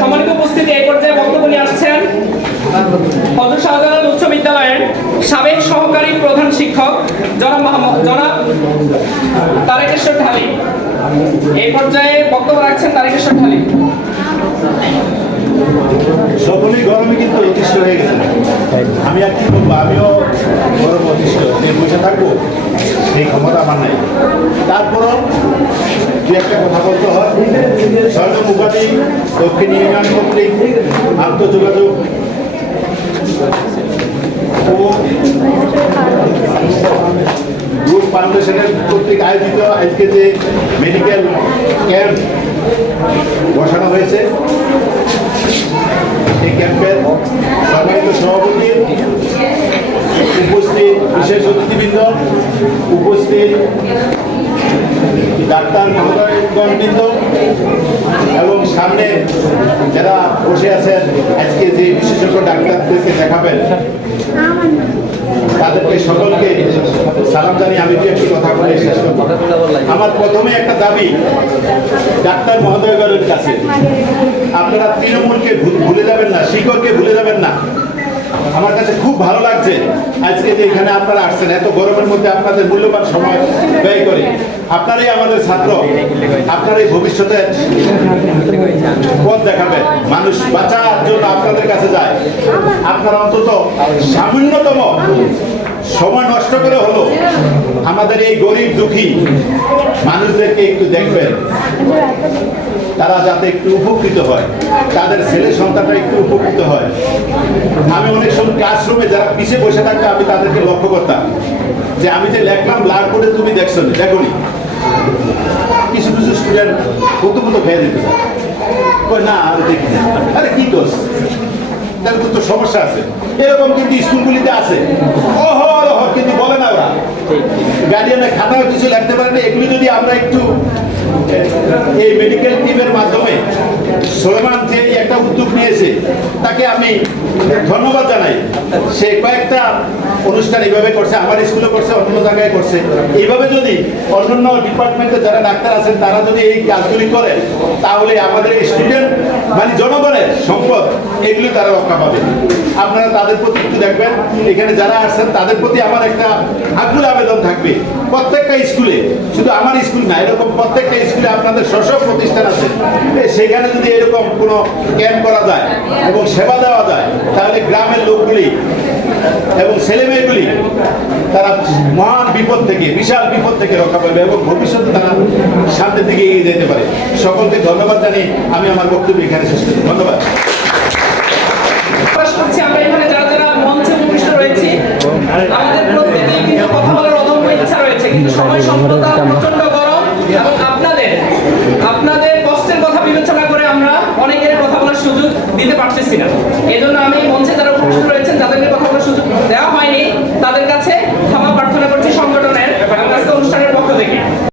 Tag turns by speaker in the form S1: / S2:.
S1: সম্মানিত উপস্থিতি, এই পর্যায়ে বক্তব্য নিয়ে আসছেন হজরত শাহজালাল উচ্চ বিদ্যালয়ের সাবেক সহকারী প্রধান শিক্ষক জনাব মোহাম্মদ জনাব তারেকেশ্বর ঢালি। এই পর্যায়ে বক্তব্য রাখছেন তারেকেশ্বর ঢালি।
S2: সকলেই গরমে কিন্তু অতিষ্ঠ হয়ে গেছে। আমি আর কি বলব? আমিও গরম অতিষ্ঠ বসে থাকব। সেই ক্ষমতা আমার নাই। তারপরও একটা কথা বলতে হয়। মুখার্জি, দক্ষিণ ইউনিয়ন কর্তৃক আন্তঃযোগাযোগ ও গ্রুপ ফাউন্ডেশনের কর্তৃক আয়োজিত আজকে যে মেডিকেল ক্যাম্প বসানো হয়েছে এই ক্যাম্পের সম্মানিত সভাপতি, উপস্থিত বিশেষ অতিথিবৃন্দ, উপস্থিত ডাক্তার মহোদয়গণবৃন্দ এবং সামনে যারা বসে আছেন, আজকে যে বিশেষজ্ঞ ডাক্তারদেরকে দেখাবেন, তাদেরকে সকলকে সালাম জানিয়ে আমি একটি কথা বলে শেষ করব। আমার প্রথমে একটা দাবি ডাক্তার মহোদয়গণের কাছে। আপনারা তৃণমূলকে ভুলে যাবেন না, শিকড়কে ভুলে যাবেন না। আমার কাছে খুব ভালো লাগছে আজকে যে এখানে আপনারা আসছেন, এত গরমের মধ্যে আপনাদের মূল্যবান সময় ব্যয় করে। আপনারাই আমাদের ছাত্র, আপনারাই ভবিষ্যতে পথ দেখাবেন, মানুষ বাঁচার জন্য আপনাদের কাছে যায়। আপনারা অন্তত সামান্যতম সময় নষ্ট করে হলো আমাদের এই গরিব দুঃখী মানুষদেরকে একটু দেখবেন। তারা যাতে একটু উপকৃত হয়, তাদের ছেলে সন্তানটা একটু উপকৃত হয়। আমি অনেক সময় ক্লাসরুমে যারা পিছিয়ে বসে থাকতো আমি তাদেরকে লক্ষ্য করতাম যে আমি যে লেখলাম ব্লাড করে তুমি দেখছ দেখো কিছু কিছু স্টুডেন্ট কত কত খেয়ে দিতে চায় না, আর দেখি আরে, কি দোষ? তাহলে তো সমস্যা আছে। এরকম কিন্তু স্কুলগুলিতে আছে। অহরহ, কিন্তু বলে না ওরা। গার্ডিয়ানের খাতাও কিছু লাগতে পারে না এগুলি যদি আমরা একটু এই মেডিকেল টিমের মাধ্যমে সোলেমান যে একটা উদ্যোগ নিয়েছে। তাকে আমি ধন্যবাদ জানাই। সে কয়েকটা অনুষ্ঠান এইভাবে করছে, আমার স্কুলে করছে, অন্য জায়গায় করছে। এইভাবে যদি অন্যান্য ডিপার্টমেন্টে যারা ডাক্তার আছেন, তারা যদি এই কাজগুলি করে, তাহলে আমাদের স্টুডেন্ট মানে জনগণের সম্পদ, এগুলি তারা রক্ষা পাবে। আপনারা তাদের প্রতি একটু দেখবেন, এখানে যারা আসছেন, তাদের প্রতি আমার একটা আগ্রহ আবেদন থাকবে। প্রত্যেকটা স্কুলে, শুধু আমার স্কুল না, এরকম প্রত্যেকটা স্কুলে আপনাদের স্ব প্রতিষ্ঠান আছে। এ, সেখানে যদি এরকম কোনো ক্যাম্প করা যায় এবং সেবা দেওয়া যায় তাহলে গ্রামের লোকগুলি এবং ছেলেমেয়েগুলি তারা মহান বিপদ থেকে বিশাল বিপদ থেকে রক্ষা পাবে এবং ভবিষ্যতে তারা সামনের দিকে এগিয়ে যেতে পারে। সকলকে ধন্যবাদ জানিয়ে আমি আমার বক্তব্য এখানে শেষ করছি। ধন্যবাদ।
S1: আমাদের প্রত্যেকেই কিন্তু কথা বলার অদম্য ইচ্ছা রয়েছে কিন্তু সময় সম্পদ